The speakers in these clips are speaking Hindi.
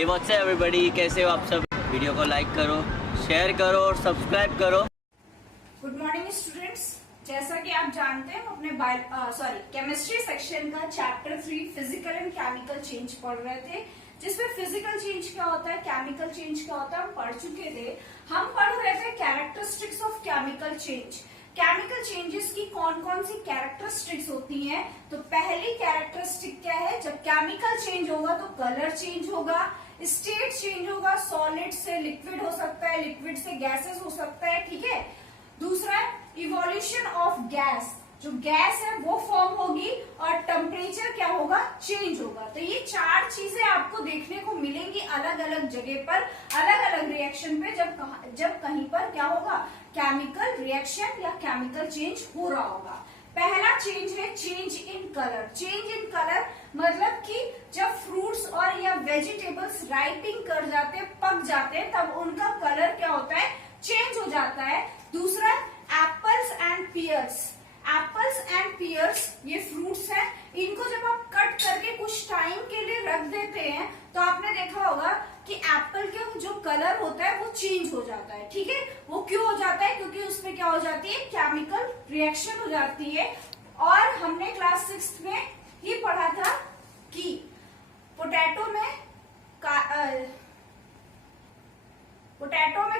हे व्हाट्स अप एवरीबॉडी, कैसे हो आप सब। वीडियो को लाइक करो, शेयर करो और सब्सक्राइब करो। Good morning students. जैसा कि आप जानते हैं अपने केमिस्ट्री सेक्शन का chapter 3 physical and chemical change पढ़ रहे थे, जिसमें फिजिकल चेंज क्या होता है, केमिकल चेंज क्या होता है हम पढ़ चुके थे। हम पढ़ रहे थे characteristics of chemical change. Chemical changes की कौन कौन सी कैरेक्टरिस्टिक्स होती हैं। तो पहली कैरेक्टरिस्टिक क्या है, जब केमिकल चेंज होगा तो कलर चेंज होगा, स्टेट चेंज होगा, सॉलिड से लिक्विड हो सकता है, लिक्विड से गैसेस हो सकता है, ठीक है। दूसरा इवोल्यूशन ऑफ गैस, जो गैस है वो फॉर्म होगी और टेम्परेचर क्या होगा, चेंज होगा। तो ये चार चीजें आपको देखने को मिलेंगी अलग अलग जगह पर, अलग अलग रिएक्शन पे, जब कहीं पर क्या होगा, केमिकल रिएक्शन या केमिकल चेंज हो रहा होगा। पहला चेंज है change in colour. Change in colour मतलब कि जब फ्रूट्स और या वेजिटेबल्स राइपिंग कर जाते हैं, पक जाते हैं, तब उनका कलर क्या होता है, चेंज हो जाता है। दूसरा apples and pears. Apples and pears ये फ्रूट्स हैं, इनको जब आप कट करके कुछ टाइम के लिए रख देते हैं तो आपने देखा होगा कि एप्पल का जो कलर होता है वो चेंज हो जाता है, ठीक है। वो क्यों हो जाता है, क्योंकि उसमें क्या हो जाती है, केमिकल रिएक्शन हो जाती है। और हमने क्लास 6 में ये पढ़ा था कि पोटैटो में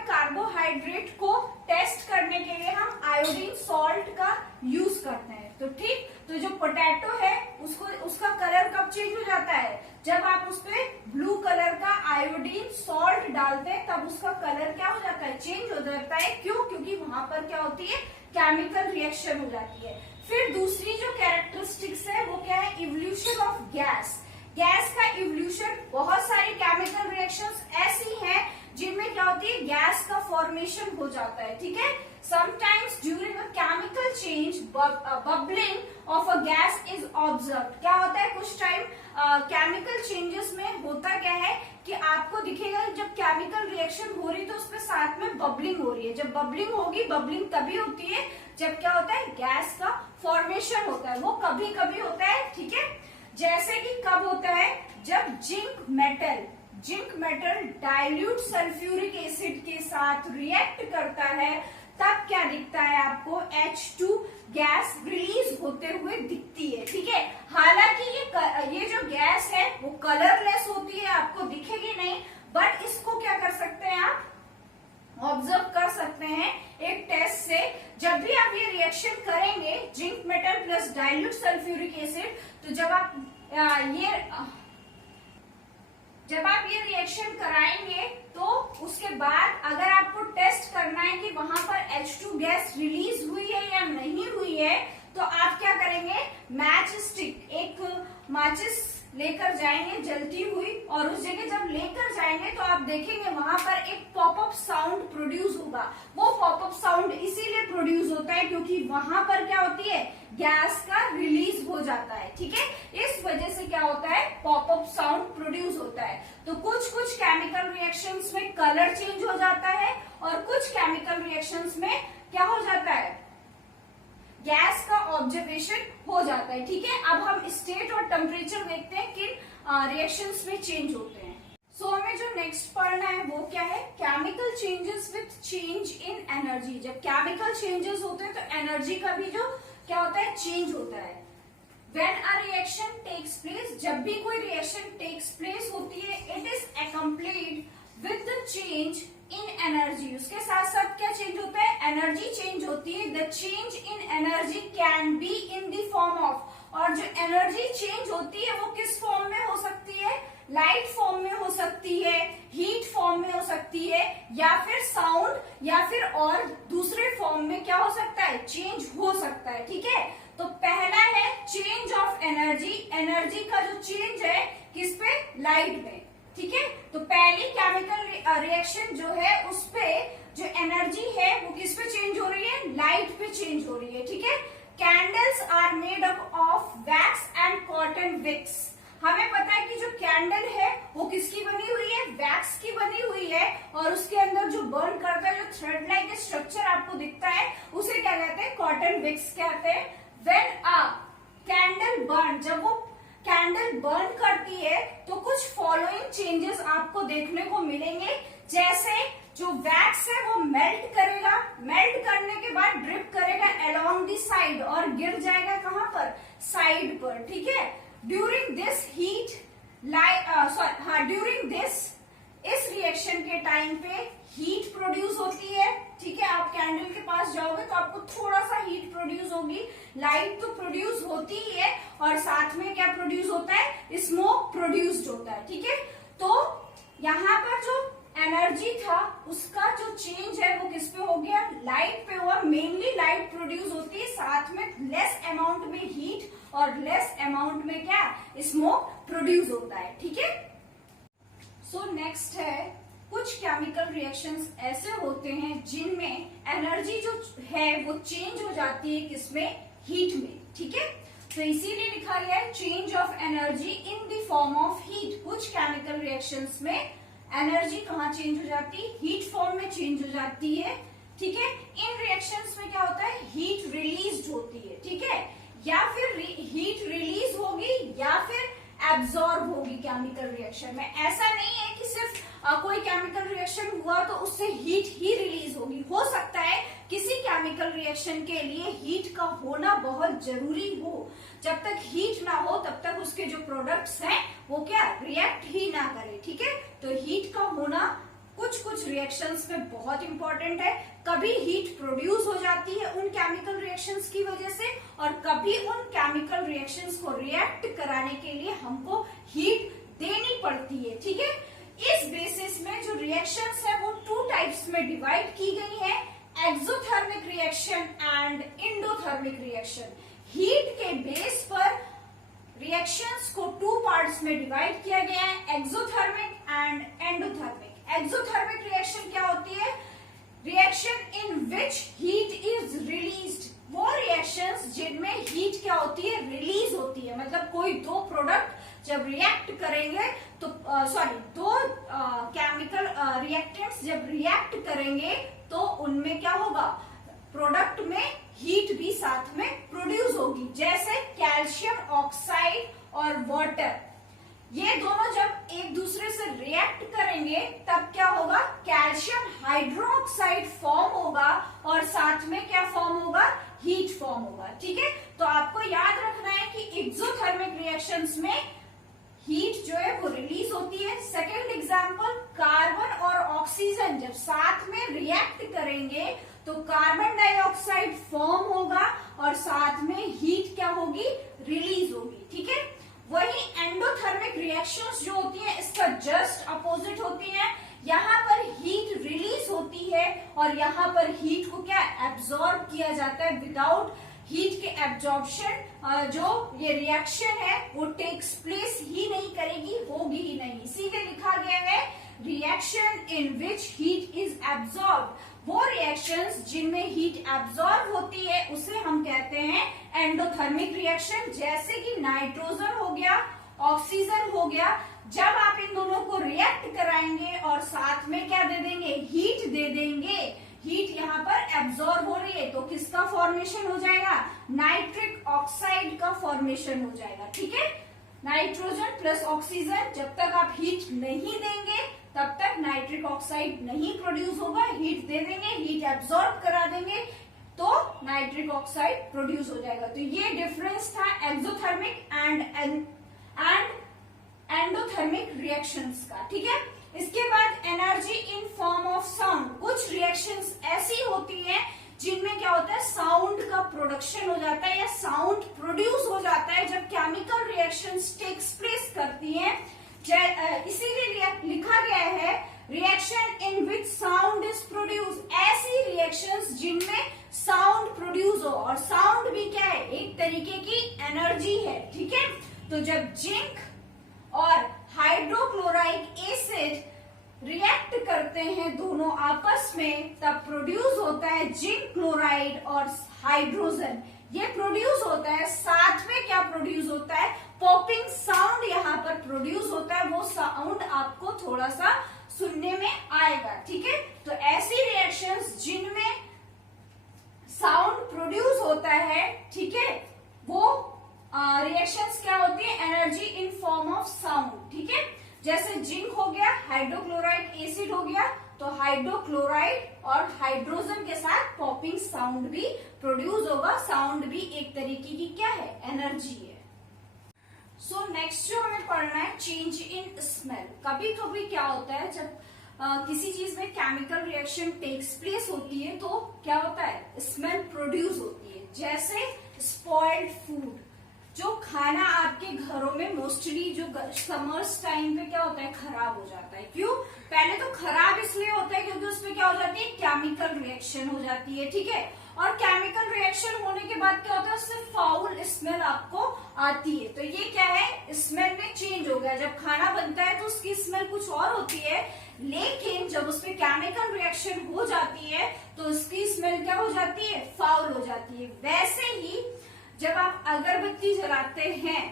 कार्बोहाइड्रेट को टेस्ट करने के लिए हम आयोडीन सॉल्ट का यूज करते हैं। तो ठीक, तो जो पोटैटो है उसका कलर कब चेंज हो जाता है, जब आप उसपे ब्लू कलर का आयोडीन सॉल्ट डालते हैं, तब उसका कलर क्या हो जाता है, चेंज हो जाता है। क्यों, क्योंकि वहां पर क्या होती है, केमिकल रिएक्शन हो जाती है। फिर दूसरी जो कैरेक्टरिस्टिक्स है वो क्या है, इवोल्यूशन ऑफ गैस। गैस का इवोल्यूशन, बहुत सारी केमिकल रिएक्शंस ऐसी हैं जिनमें क्या होती है, गैस का फॉर्मेशन हो जाता है, ठीक है। Sometimes during a chemical change bubbling of a gas is observed. क्या होता है, कुछ टाइम केमिकल चेंजेस में होता क्या है कि आपको दिखेगा जब केमिकल रिएक्शन हो रही है तो उसमें साथ में बबलिंग हो रही है। जब बबलिंग होगी, बबलिंग तभी होती है जब क्या होता है, गैस का फॉर्मेशन होता है। वो कभी कभी होता है, ठीक है। जैसे कि कब होता है, जब zinc metal dilute sulphuric acid के साथ रिएक्ट करता है, तब क्या दिखता है आपको, H2 गैस रिलीज होते हुए दिखती है, ठीक है। हालांकि ये जो गैस है वो कलरलेस होती है, आपको दिखेगी नहीं, बट इसको क्या कर सकते हैं, आप ऑब्जर्व कर सकते हैं एक टेस्ट से। जब भी आप ये रिएक्शन करेंगे, zinc metal plus dilute sulphuric acid, तो जब आप ये रिएक्शन कराएंगे तो उसके बाद अगर आपको टेस्ट करना है कि वहां पर H2 गैस रिलीज हुई है या नहीं हुई है, तो आप क्या करेंगे, मैच स्टिक, एक माचिस लेकर जाएंगे जलती हुई, और उस जगह जब लेकर जाएंगे तो आप देखेंगे वहां पर एक पॉपअप साउंड प्रोड्यूस होगा। वो पॉपअप साउंड इसीलिए प्रोड्यूस होता है क्योंकि वहां पर क्या होती है, गैस का रिलीज हो जाता है, ठीक है। इस वजह से क्या होता है, पॉपअप साउंड प्रोड्यूस होता है। तो कुछ केमिकल रिएक्शंस में कलर चेंज हो जाता है और कुछ केमिकल रिएक्शंस में क्या हो जाता है, गैस का ऑब्जर्वेशन हो जाता है, ठीक है। अब हम स्टेट और टेम्परेचर देखते हैं किन रिएक्शंस में चेंज होते हैं। सो हमें जो नेक्स्ट पढ़ना है वो क्या है, chemical changes with change in energy. जब केमिकल चेंजेस होते हैं तो एनर्जी का भी जो क्या होता है, चेंज होता है। When a reaction takes place, जब भी कोई रिएक्शन टेक्स प्लेस होती है, it is accompanied with the change in energy। उसके साथ साथ क्या चेंज होता है, एनर्जी चेंज होती है। The change in energy can be in the form of, और जो एनर्जी चेंज होती है वो किस फॉर्म में हो सकती है, लाइट फॉर्म में हो सकती है, हीट फॉर्म में हो सकती है, या फिर साउंड, या फिर और दूसरे फॉर्म में क्या हो सकता है, चेंज हो सकता है, ठीक है। तो पहला है चेंज ऑफ एनर्जी। एनर्जी का जो चेंज है किस पे, लाइट में, ठीक है। तो पहली केमिकल रिएक्शन जो है उस पे जो एनर्जी है वो किस पे चेंज हो रही है, लाइट पे चेंज हो रही है, ठीक है। Candles are made up of wax and cotton wicks. हमें पता है कि जो कैंडल है वो किसकी बनी हुई है, वैक्स की बनी हुई है, और उसके अंदर जो बर्न करता है, जो थ्रेड लाइक स्ट्रक्चर आपको दिखता है, उसे क्या कहते हैं, कॉटन विक्स कहते हैं। व्हेन अ कैंडल बर्न, जब वो कैंडल बर्न करती है तो कुछ फॉलोइंग चेंजेस आपको देखने को मिलेंगे। जैसे जो वैक्स है वो मेल्ट करेगा, मेल्ट करने के बाद ड्रिप करेगा अलोंग दी साइड और गिर जाएगा कहां पर, साइड पर, ठीक है। During this heat during this इस रिएक्शन के टाइम पे हीट प्रोड्यूस होती है, ठीक है। आप कैंडल के पास जाओगे तो आपको थोड़ा सा हीट प्रोड्यूस होगी, लाइट तो प्रोड्यूस होती ही है और साथ में क्या प्रोड्यूस होता है, स्मोक प्रोड्यूस्ड होता है, ठीक है। तो यहाँ पर जो एनर्जी था उसका जो चेंज है वो किस पे हो गया, लाइट पे हुआ। मेनली लाइट प्रोड्यूस होती है, साथ में लेस अमाउंट में हीट और लेस अमाउंट में क्या, स्मोक प्रोड्यूस होता है, ठीक है। सो नेक्स्ट है, कुछ केमिकल रिएक्शंस ऐसे होते हैं जिनमें एनर्जी जो है वो चेंज हो जाती है, किसमें, हीट में, ठीक है। तो इसीलिए लिखा गया है change of energy in the form of heat. कुछ केमिकल रिएक्शंस में एनर्जी कहाँ चेंज हो जाती है, हीट फॉर्म में चेंज हो जाती है, ठीक है। इन रिएक्शंस में क्या होता है, हीट रिलीज होती है, ठीक है, या फिर हीट रिलीज होगी या फिर एब्जॉर्ब होगी केमिकल रिएक्शन में। ऐसा नहीं है कि सिर्फ कोई केमिकल रिएक्शन हुआ तो उससे हीट ही रिलीज होगी। हो सकता है किसी केमिकल रिएक्शन के लिए हीट का होना बहुत जरूरी हो, जब तक हीट ना हो तब तक उसके जो प्रोडक्ट्स हैं वो क्या, रिएक्ट ही ना करे, ठीक है। तो हीट का होना कुछ रिएक्शंस में बहुत इंपॉर्टेंट है। कभी हीट प्रोड्यूस हो जाती है उन केमिकल रिएक्शंस की वजह से और कभी उन केमिकल रिएक्शंस को रिएक्ट कराने के लिए हमको हीट देनी पड़ती है, ठीक है। इस बेसिस में जो रिएक्शंस है वो 2 टाइप्स में डिवाइड की गई है, exothermic reaction and endothermic reaction. Heat के बेस पर रिएक्शंस को 2 पार्ट्स में डिवाइड किया गया है, exothermic and endothermic. Exothermic reaction क्या होती है, reaction in which heat is released. वो रिएक्शंस जिनमें हीट क्या होती है, रिलीज होती है। मतलब कोई 2 प्रोडक्ट जब रिएक्ट करेंगे तो दो केमिकल रिएक्टेंट्स जब रिएक्ट करेंगे तो उनमें क्या होगा, प्रोडक्ट में हीट भी साथ में प्रोड्यूस होगी। जैसे कैल्शियम ऑक्साइड और वाटर, ये दोनों जब एक दूसरे से रिएक्ट करेंगे तब क्या होगा, कैल्शियम हाइड्रोक्साइड फॉर्म होगा और साथ में क्या फॉर्म होगा, हीट फॉर्म होगा, ठीक है। तो आपको याद रखना है कि एक्सोथर्मिक रिएक्शंस में हीट जो है वो रिलीज होती है। सेकेंड एग्जांपल, कार्बन और ऑक्सीजन जब साथ में रिएक्ट करेंगे तो कार्बन डाइऑक्साइड फॉर्म होगा और साथ में हीट क्या होगी, रिलीज होगी, ठीक है। वही एंडोथर्मिक रिएक्शंस जो होती हैं इसका जस्ट अपोजिट होती हैं। यहाँ पर हीट रिलीज होती है और यहाँ पर हीट को क्या, एब्जॉर्ब किया जाता है। विदाउट हीट के एब्जॉर्प्शन जो ये रिएक्शन है वो टेक्स प्लेस ही नहीं करेगी, होगी ही नहीं। इसीलिए लिखा गया है reaction in which heat is absorb. वो रिएक्शंस जिनमें हीट एब्जॉर्ब होती है उसे हम कहते हैं एंडोथर्मिक रिएक्शन। जैसे कि नाइट्रोजन हो गया, ऑक्सीजन हो गया, जब आप इन दोनों को रिएक्ट कराएंगे और साथ में क्या दे देंगे, हीट दे देंगे, हीट यहाँ पर एब्जॉर्ब हो रही है तो किसका फॉर्मेशन हो जाएगा, नाइट्रिक ऑक्साइड का फॉर्मेशन हो जाएगा, ठीक है। नाइट्रोजन प्लस ऑक्सीजन, जब तक आप हीट नहीं देंगे तब तक नाइट्रिक ऑक्साइड नहीं प्रोड्यूस होगा। हीट दे देंगे, हीट एब्जॉर्ब करा देंगे तो नाइट्रिक ऑक्साइड प्रोड्यूस हो जाएगा। तो ये डिफरेंस था एक्सोथर्मिक एंड एंडोथर्मिक रिएक्शंस का, ठीक है। इसके बाद energy in form of sound. कुछ रिएक्शंस ऐसी होती हैं जिनमें क्या होता है, साउंड का प्रोडक्शन हो जाता है या साउंड प्रोड्यूस हो जाता है जब केमिकल रिएक्शंस टेक्स प्लेस करती हैं। इसीलिए लिखा गया है reaction in which sound is produce. ऐसी रिएक्शंस जिनमें साउंड प्रोड्यूस हो, और साउंड भी क्या है, एक तरीके की एनर्जी है, ठीक है। तो जब जिंक और हाइड्रोक्लोराइक एसिड रिएक्ट करते हैं दोनों आपस में तब प्रोड्यूस होता है जिंक क्लोराइड और हाइड्रोजन, ये प्रोड्यूस होता है। साथ में क्या प्रोड्यूस होता है, पॉपिंग साउंड यहाँ पर प्रोड्यूस होता है। वो साउंड आपको थोड़ा सा सुनने में आएगा, ठीक है। तो ऐसी रिएक्शंस जिनमें साउंड प्रोड्यूस होता है, ठीक है, वो रिएक्शंस क्या होती है, energy in form of sound, ठीक है। जैसे जिंक हो गया, हाइड्रोक्लोराइड एसिड हो गया, तो हाइड्रोक्लोराइड और हाइड्रोजन के साथ पॉपिंग साउंड भी प्रोड्यूस होगा। साउंड भी एक तरीके की क्या है, एनर्जी है। सो नेक्स्ट जो हमें पढ़ना है, चेंज इन स्मेल। कभी कभी क्या होता है, जब किसी चीज में केमिकल रिएक्शन टेक्स प्लेस होती है तो क्या होता है, स्मेल प्रोड्यूस होती है। जैसे स्पॉइल्ड फूड, जो खाना आपके घरों में मोस्टली जो समर्स टाइम पे क्या होता है, खराब हो जाता है। क्यों? पहले तो खराब इसलिए होता है क्योंकि उसमें क्या हो जाती है, केमिकल रिएक्शन हो जाती है, ठीक है। और केमिकल रिएक्शन होने के बाद क्या होता है, उससे फाउल स्मेल आपको आती है। तो ये क्या है, स्मेल में चेंज हो गया। जब खाना बनता है तो उसकी स्मेल कुछ और होती है, लेकिन जब उसमें केमिकल रिएक्शन हो जाती है तो उसकी स्मेल क्या हो जाती है, फाउल हो जाती है। वैसे ही जब आप अगरबत्ती जलाते हैं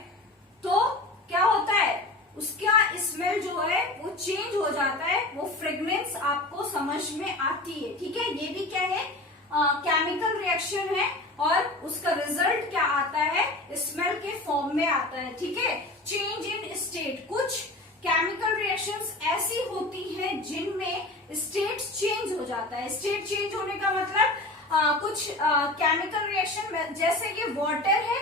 तो क्या होता है, उसका स्मेल जो है वो चेंज हो जाता है, वो फ्रेग्रेंस आपको समझ में आती है, ठीक है। ये भी क्या है, केमिकल रिएक्शन है और उसका रिजल्ट क्या आता है, स्मेल के फॉर्म में आता है, ठीक है। चेंज इन स्टेट, कुछ केमिकल रिएक्शंस ऐसी होती हैं जिनमें स्टेट चेंज हो जाता है। स्टेट चेंज होने का मतलब कुछ केमिकल रिएक्शन, जैसे कि वाटर है,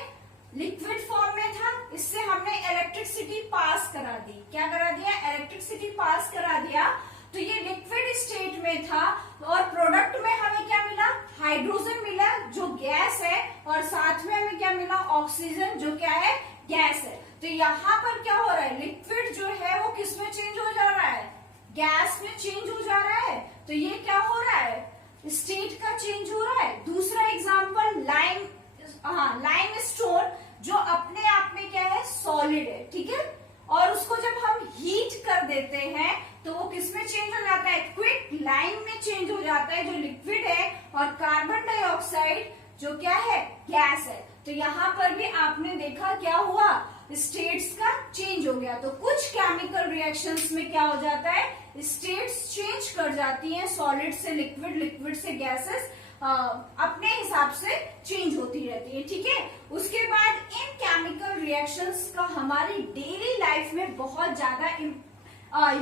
लिक्विड फॉर्म में था, इससे हमने इलेक्ट्रिसिटी पास करा दी। क्या करा दिया, इलेक्ट्रिसिटी पास करा दिया, तो ये लिक्विड स्टेट में था और प्रोडक्ट में हमें क्या मिला, हाइड्रोजन मिला जो गैस है, और साथ में हमें क्या मिला, ऑक्सीजन जो क्या है, गैस है। तो यहाँ पर क्या हो रहा है, लिक्विड जो है वो किस में चेंज हो जा रहा है, गैस में चेंज हो जा रहा है। तो ये क्या हो रहा है, स्टेट का चेंज हो रहा है। दूसरा एग्जांपल, लाइम स्टोन, जो अपने आप में क्या है, सॉलिड है, ठीक है। और उसको जब हम हीट कर देते हैं तो वो किस में चेंज हो जाता है, क्विक लाइम में चेंज हो जाता है, जो लिक्विड है, और कार्बन डाइऑक्साइड जो क्या है, गैस है। तो यहाँ पर भी आपने देखा क्या हुआ, स्टेट्स का चेंज हो गया। तो कुछ केमिकल रिएक्शंस में क्या हो जाता है, स्टेट्स चेंज कर जाती हैं, सॉलिड से लिक्विड, लिक्विड से गैसेस अपने हिसाब से चेंज होती रहती है, ठीक है। उसके बाद इन केमिकल रिएक्शंस का हमारी डेली लाइफ में बहुत ज्यादा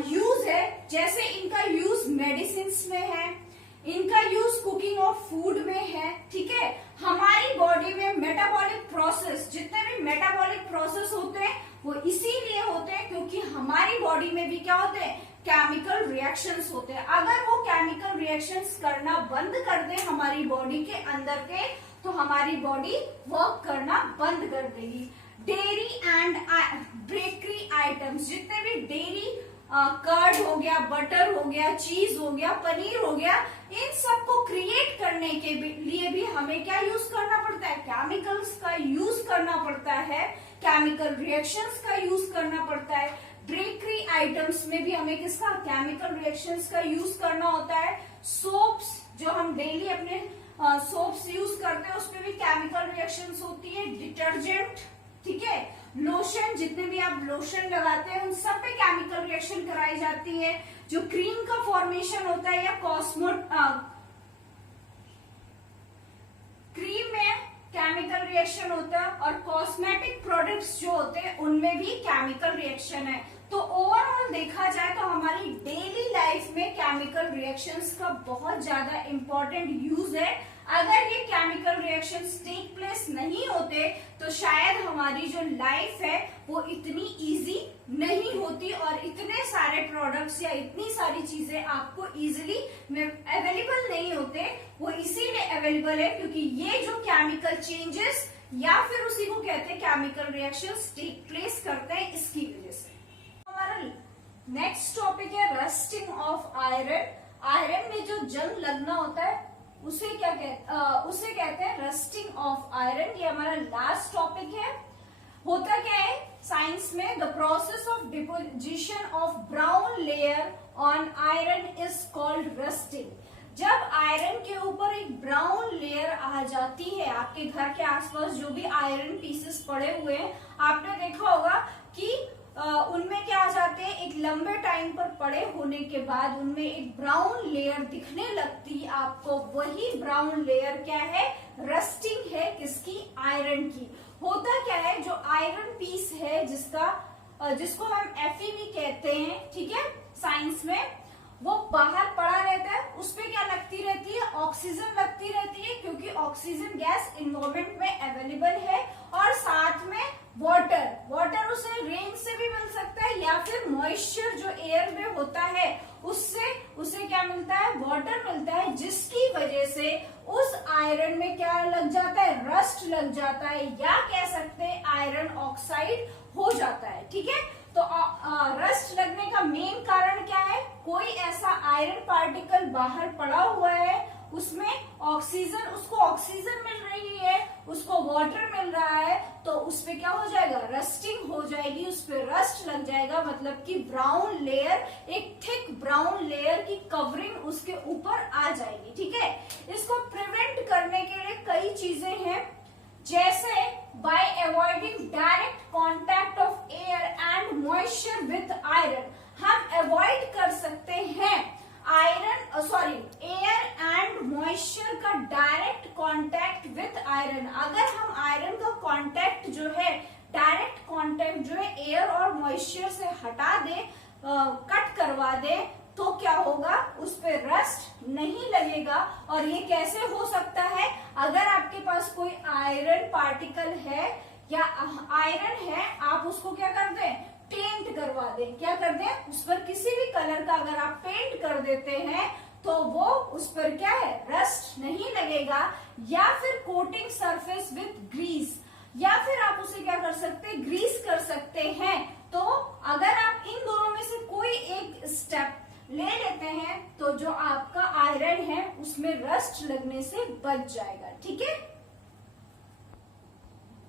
यूज है। जैसे इनका यूज मेडिसिन में है, इनका यूज कुकिंग ऑफ फूड में है, ठीक है। हमारी बॉडी में मेटाबॉलिक प्रोसेस, जितने भी मेटाबॉलिक प्रोसेस होते हैं वो इसीलिए होते हैं क्योंकि हमारी बॉडी में भी क्या होते हैं, केमिकल रिएक्शंस होते हैं। अगर वो केमिकल रिएक्शंस करना बंद कर दे हमारी बॉडी के अंदर के, तो हमारी बॉडी वर्क करना बंद कर देगी। डेयरी एंड बेकरी आइटम्स, जितने भी डेयरी, कर्ड हो गया, बटर हो गया, चीज हो गया, पनीर हो गया, इन सबको क्रिएट करने के लिए भी हमें क्या यूज करना पड़ता है, केमिकल्स का यूज करना पड़ता है, केमिकल रिएक्शंस का यूज करना पड़ता है। बेकरी आइटम्स में भी हमें किसका, केमिकल रिएक्शंस का यूज करना होता है। सोप्स, जो हम डेली अपने सोप्स यूज करते हैं, उसमें भी केमिकल रिएक्शंस होती है। डिटर्जेंट, ठीक है, लोशन, जितने भी आप लोशन लगाते हैं उन सब पे केमिकल रिएक्शन कराई जाती है। जो क्रीम का फॉर्मेशन होता है, या क्रीम में केमिकल रिएक्शन होता है, और कॉस्मेटिक प्रोडक्ट्स जो होते हैं उनमें भी केमिकल रिएक्शन है। तो ओवरऑल देखा जाए तो हमारी डेली लाइफ में केमिकल रिएक्शंस का बहुत ज्यादा इंपॉर्टेंट यूज है। अगर ये केमिकल रिएक्शंस टेक प्लेस नहीं होते तो शायद हमारी जो लाइफ है वो इतनी इजी नहीं होती, और इतने सारे प्रोडक्ट्स या इतनी सारी चीजें आपको इजीली अवेलेबल नहीं होते। वो इसीलिए अवेलेबल है क्योंकि ये जो केमिकल चेंजेस, या फिर उसी को कहते हैं केमिकल रिएक्शंस, टेक प्लेस करते हैं, इसकी वजह से। हमारा नेक्स्ट टॉपिक है रस्टिंग ऑफ आयरन। आयरन में जो जंग लगना होता है उसे कहते हैं रस्टिंग ऑफ आयरन। ये हमारा लास्ट टॉपिक है। होता क्या है साइंस में, the process of deposition of brown layer on iron is called rusting. जब आयरन के ऊपर एक ब्राउन लेयर आ जाती है, आपके घर के आसपास जो भी आयरन पीसेस पड़े हुए हैं, आपने देखा होगा कि उनमें क्या आ जाते हैं, एक लंबे टाइम पर पड़े होने के बाद उनमें एक ब्राउन लेयर दिखने लगती है आपको। वही ब्राउन लेयर क्या है, रस्टिंग है, किसकी, आयरन की। होता क्या है, जो आयरन पीस है जिसको हम Fe भी कहते हैं, ठीक है, साइंस में, वो बाहर पड़ा रहता है। उस पे क्या लगती रहती है, ऑक्सीजन लगती रहती है, क्योंकि ऑक्सीजन गैस इन्वायरमेंट में अवेलेबल है, और साथ में वाटर उसे रेन से भी मिल सकता है, या फिर मॉइस्चर जो एयर में होता है उससे उसे क्या मिलता है, वाटर मिलता है, जिसकी वजह से उस आयरन में क्या लग जाता है, रस्ट लग जाता है, या कह सकते हैं आयरन ऑक्साइड हो जाता है। ठीक है, तो रस्ट लगने का मेन कारण क्या है, कोई ऐसा आयरन पार्टिकल बाहर पड़ा हुआ है, उसमें उसको ऑक्सीजन मिल रही है, उसको वाटर मिल रहा है, तो उस पे क्या हो जाएगा, रस्टिंग हो जाएगी, उस पे रस्ट लग जाएगा, मतलब कि ब्राउन लेयर, एक थिक ब्राउन लेयर की कवरिंग उसके ऊपर आ जाएगी। ठीक है, इसको प्रिवेंट करने के लिए कई चीजें हैं, जैसे bye avoiding direct contact of air and moisture with iron, हम अवॉइड कर सकते हैं एयर एंड मॉइस्चर का डायरेक्ट कांटेक्ट विथ आयरन। अगर हम आयरन का कांटेक्ट जो है, डायरेक्ट कांटेक्ट जो है एयर और मॉइस्चर से हटा दे, कट करवा दे, तो क्या होगा, उस पे रस्ट नहीं लगेगा। और ये कैसे हो सकता है, अगर आपके पास कोई आयरन पार्टिकल है या आयरन है, आप उसको क्या कर दें, पेंट करवा दें, क्या कर दें, उस पर किसी भी कलर का अगर आप पेंट कर देते हैं तो वो उस पर क्या है, रस्ट नहीं लगेगा। या फिर कोटिंग सरफेस विथ ग्रीस, या फिर आप उसे क्या कर सकते हैं, ग्रीस कर सकते हैं। तो अगर आप इन दोनों में से कोई एक स्टेप ले लेते हैं तो जो आपका आयरन है उसमें रस्ट लगने से बच जाएगा। ठीक है,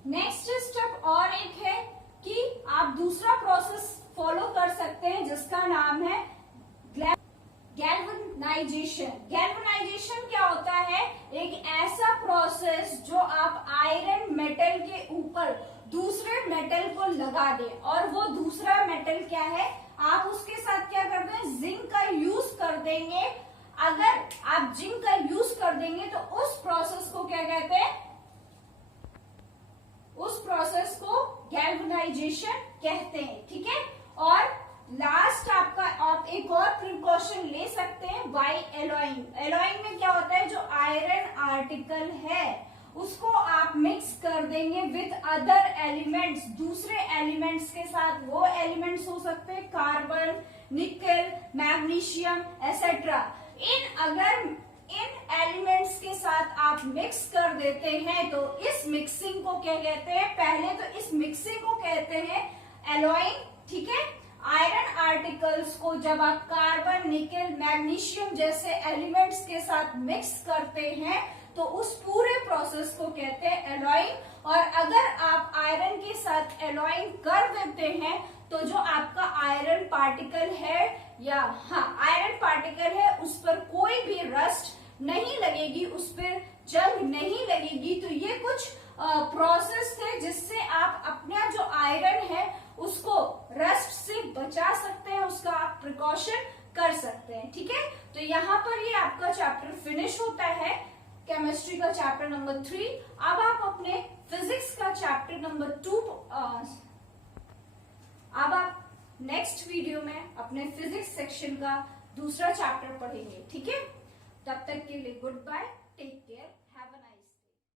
नेक्स्ट स्टेप और एक है कि आप दूसरा प्रोसेस फॉलो कर सकते हैं, जिसका नाम है गैल्वेनाइजेशन। गैल्वेनाइजेशन क्या होता है, एक ऐसा प्रोसेस जो आप आयरन मेटल के ऊपर दूसरे मेटल को लगा दें, और वो दूसरा मेटल क्या है, आप उसके साथ क्या कर दें, जिंक का यूज कर देंगे। अगर आप जिंक का यूज कर देंगे तो उस प्रोसेस को क्या कहते हैं, उस प्रोसेस को गैल्वेनाइजेशन कहते हैं। ठीक है, और लास्ट आप एक और प्रिकॉशन ले सकते हैं बाय एलॉइंग। एलॉइंग में क्या होता है, जो आयरन आर्टिकल है उसको आप मिक्स कर देंगे विथ अदर एलिमेंट्स, दूसरे एलिमेंट्स के साथ। वो एलिमेंट्स हो सकते हैं कार्बन, निकल, मैग्नीशियम एसेट्रा। इन एलिमेंट्स के साथ आप मिक्स कर देते हैं तो इस मिक्सिंग को क्या कहते हैं, पहले तो इस मिक्सिंग को कहते हैं एलॉइंग। ठीक है, आयरन आर्टिकल्स को जब आप कार्बन, निकल, मैग्नीशियम जैसे एलिमेंट्स के साथ मिक्स करते हैं तो उस पूरे प्रोसेस को कहते हैं एलॉइंग। और अगर आप आयरन के साथ एलॉइंग कर देते हैं तो जो आपका आयरन पार्टिकल है, या आयरन पार्टिकल है, उस पर कोई भी रस्ट नहीं लगेगी, उस पर जंग नहीं लगेगी। तो ये कुछ प्रोसेस थे जिससे आप अपना जो आयरन है उसको रस्ट से बचा सकते हैं, उसका आप प्रिकॉशन कर सकते हैं। ठीक है, तो यहाँ पर ये आपका चैप्टर फिनिश होता है, केमिस्ट्री का चैप्टर नंबर 3। अब आप अपने फिजिक्स का चैप्टर नंबर 2 अब आप नेक्स्ट वीडियो में अपने फिजिक्स सेक्शन का दूसरा चैप्टर पढ़ेंगे। ठीक है, तब तक के लिए गुड बाय, टेक केयर।